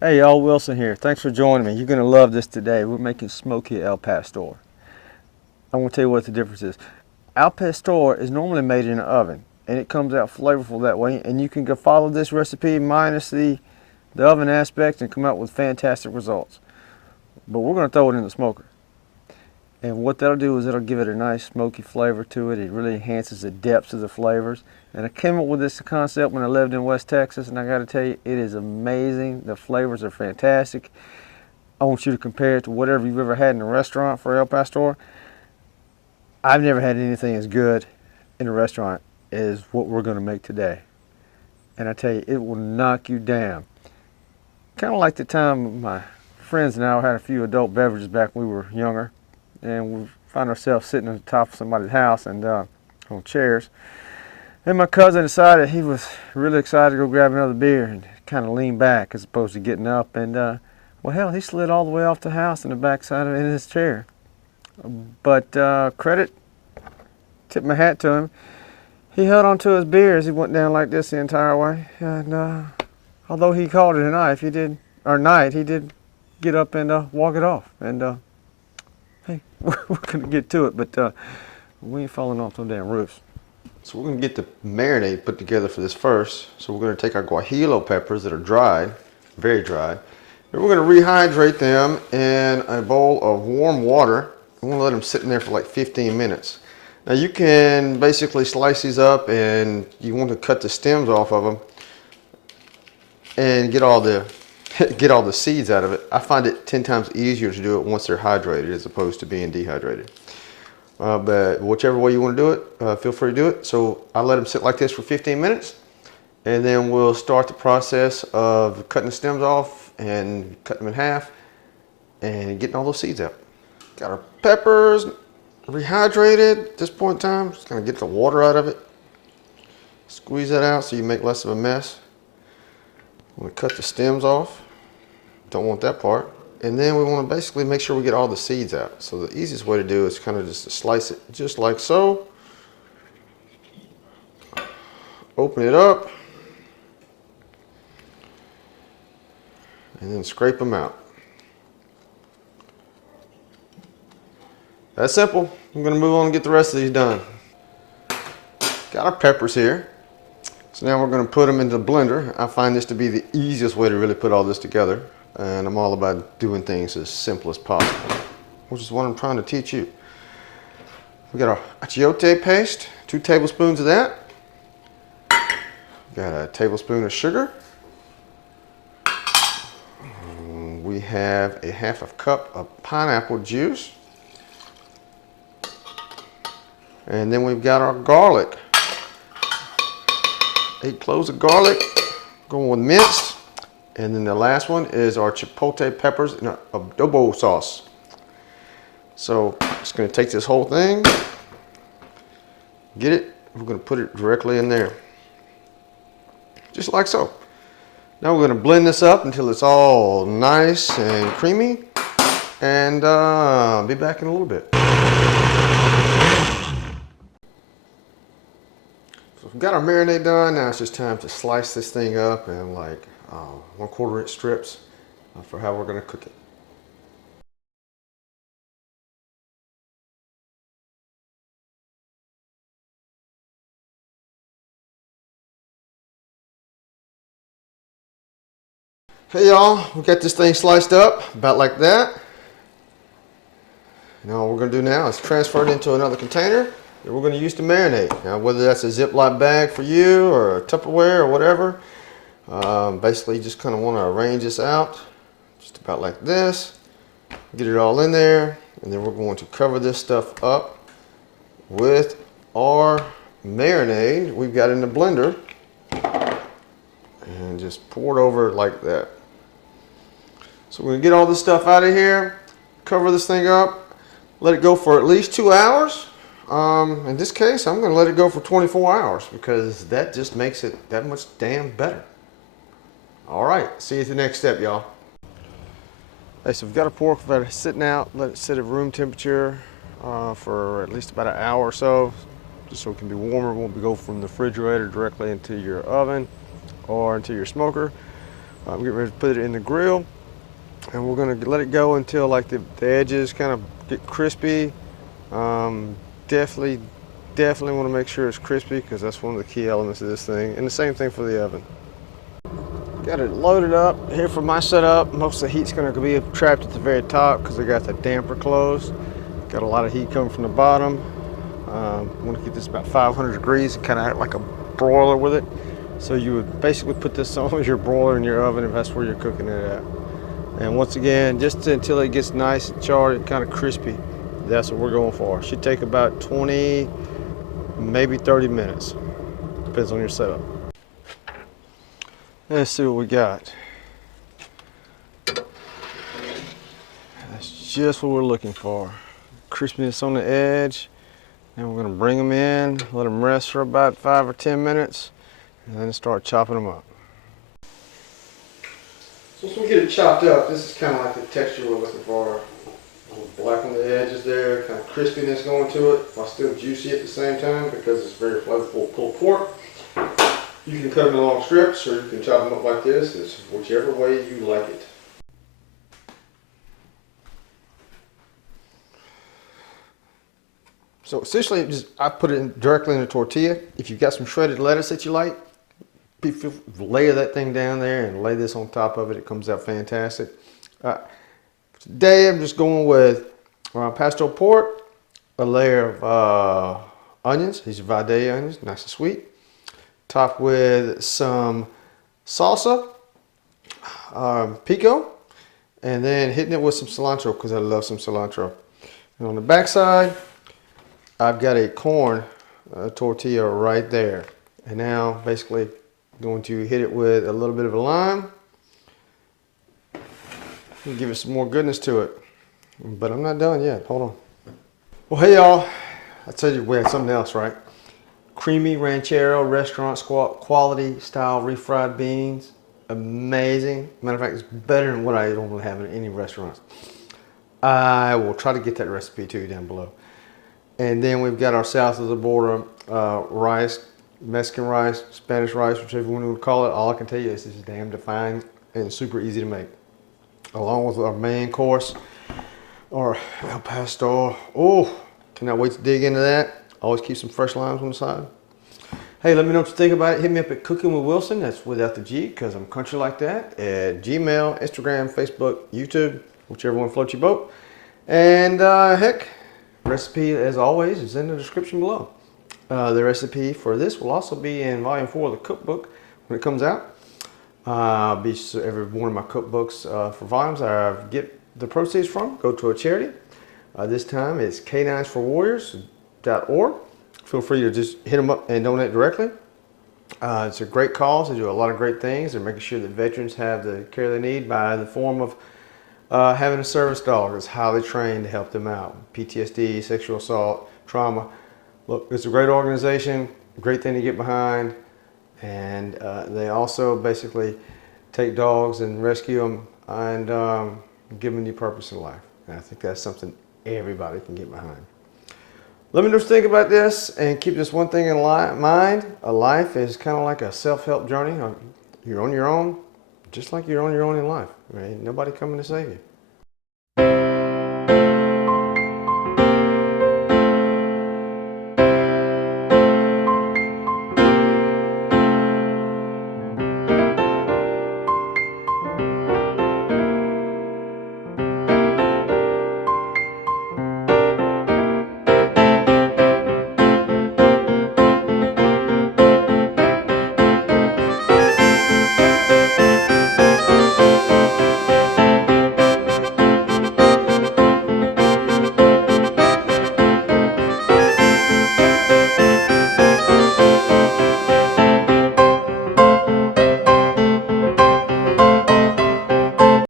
Hey y'all, Wilson here. Thanks for joining me. You're going to love this today. We're making smoky El Pastor. I want to tell you what the difference is. Al Pastor is normally made in an oven, and it comes out flavorful that way, and you can go follow this recipe minus the oven aspect and come out with fantastic results. But we're going to throw it in the smoker. And what that'll do is it'll give it a nice smoky flavor to it. It really enhances the depths of the flavors. And I came up with this concept when I lived in West Texas, and I got to tell you, it is amazing. The flavors are fantastic. I want you to compare it to whatever you've ever had in a restaurant for El Pastor. I've never had anything as good in a restaurant as what we're going to make today. And I tell you, it will knock you down. Kind of like the time my friends and I had a few adult beverages back when we were younger, and we found ourselves sitting on the top of somebody's house and on chairs. And my cousin decided he was really excited to go grab another beer and kind of lean back as opposed to getting up. And well, hell, he slid all the way off the house in the backside of it in his chair. But credit, tip my hat to him. He held on to his beer as he went down like this the entire way. And although he called it a night, he did get up and walk it off. And hey, we're going to get to it, but we ain't falling off no damn roofs. So we're going to get the marinade put together for this first. So we're going to take our guajillo peppers that are dried, very dry, and we're going to rehydrate them in a bowl of warm water. I'm going to let them sit in there for like 15 minutes. Now you can basically slice these up, and you want to cut the stems off of them and get all the seeds out of it. I find it 10 times easier to do it once they're hydrated as opposed to being dehydrated. But whichever way you want to do it, feel free to do it. So I let them sit like this for 15 minutes, and then we'll start the process of cutting the stems off and cutting them in half and getting all those seeds out. Got our peppers rehydrated at this point in time. Just kind of get the water out of it. Squeeze that out so you make less of a mess. I'm going to cut the stems off. Don't want that part. And then we want to basically make sure we get all the seeds out. So the easiest way to do is kind of just to slice it just like so. Open it up. And then scrape them out. That's simple. I'm going to move on and get the rest of these done. Got our peppers here. So now we're going to put them into the blender. I find this to be the easiest way to really put all this together. And I'm all about doing things as simple as possible, which is what I'm trying to teach you. We got our achiote paste, 2 tablespoons of that. Got a tablespoon of sugar. We have a half a cup of pineapple juice. And then we've got our garlic. 8 cloves of garlic, going with minced. And then the last one is our chipotle peppers in an adobo sauce. So I'm just going to take this whole thing, get it, we're going to put it directly in there. Just like so. Now we're going to blend this up until it's all nice and creamy, and be back in a little bit. So we've got our marinade done. Now it's just time to slice this thing up in like 1/4 inch strips for how we're going to cook it. Hey y'all, we got this thing sliced up about like that. Now what we're going to do now is transfer it into another container that we're going to use to marinate. Now whether that's a Ziploc bag for you or a Tupperware or whatever, basically you just kind of want to arrange this out just about like this. Get it all in there, and then we're going to cover this stuff up with our marinade we've got in the blender and just pour it over like that. So we're going to get all this stuff out of here, cover this thing up, let it go for at least 2 hours. In this case, I'm going to let it go for 24 hours because that just makes it that much damn better. All right, see you at the next step, y'all. Hey, so we've got our pork, we've got it sitting out, let it sit at room temperature for at least about an hour or so, just so it can be warmer. It won't go from the refrigerator directly into your oven or into your smoker. I'm getting ready to put it in the grill, and we're gonna let it go until like the edges kind of get crispy. Definitely, definitely want to make sure it's crispy because that's one of the key elements of this thing. And the same thing for the oven. Got it loaded up here for my setup. Most of the heat's going to be trapped at the very top because I got the damper closed. Got a lot of heat coming from the bottom. I want to keep this about 500 degrees and kind of act like a broiler with it. So you would basically put this on as your broiler in your oven if that's where you're cooking it at. And once again, just until it gets nice and charred and kind of crispy, that's what we're going for. Should take about 20, maybe 30 minutes. Depends on your setup. Let's see what we got. That's just what we're looking for. Crispiness on the edge. And we're going to bring them in, let them rest for about 5 or 10 minutes, and then start chopping them up. So once we get it chopped up, this is kind of like the texture we're looking for. A little black on the edges there, kind of crispiness going to it, while still juicy at the same time because it's very flavorful pulled pork. You can cut them in long strips or you can chop them up like this. It's whichever way you like it. So essentially, I put it directly in a tortilla. If you've got some shredded lettuce that you like, layer that thing down there and lay this on top of it. It comes out fantastic. Today I'm just going with pastel pork, a layer of onions. These are Vide onions, nice and sweet. Topped with some salsa, pico, and then hitting it with some cilantro because I love some cilantro. And on the back side, I've got a corn tortilla right there. And now basically going to hit it with a little bit of a lime and give it some more goodness to it. But I'm not done yet, hold on. Well, hey y'all, I told you we had something else, right? Creamy ranchero restaurant quality style refried beans. Amazing. Matter of fact, it's better than what I normally have in any restaurants. I will try to get that recipe to you down below. And then we've got our south of the border rice, Mexican rice, Spanish rice, whichever one you would call it. All I can tell you is this is damn defined and super easy to make. Along with our main course, our al pastor. Oh, cannot wait to dig into that. Always keep some fresh limes on the side. Hey, let me know what you think about it. Hit me up at Cookin with Wilson. That's without the G because I'm country like that. At Gmail, Instagram, Facebook, YouTube, whichever one floats your boat. And heck, recipe as always is in the description below. The recipe for this will also be in volume 4 of the cookbook when it comes out. Every one of my cookbooks for volumes I get the proceeds from go to a charity. This time it's caninesforwarriors.org. Feel free to just hit them up and donate directly. It's a great cause. They do a lot of great things. They're making sure that veterans have the care they need by the form of having a service dog that's highly trained to help them out. PTSD, sexual assault, trauma. Look, it's a great organization, great thing to get behind. And they also basically take dogs and rescue them and give them a new purpose in life. And I think that's something everybody can get behind. Let me know what you think about this and keep this one thing in mind. A life is kind of like a self-help journey. You're on your own, just like you're on your own in life. Right? Nobody coming to save you.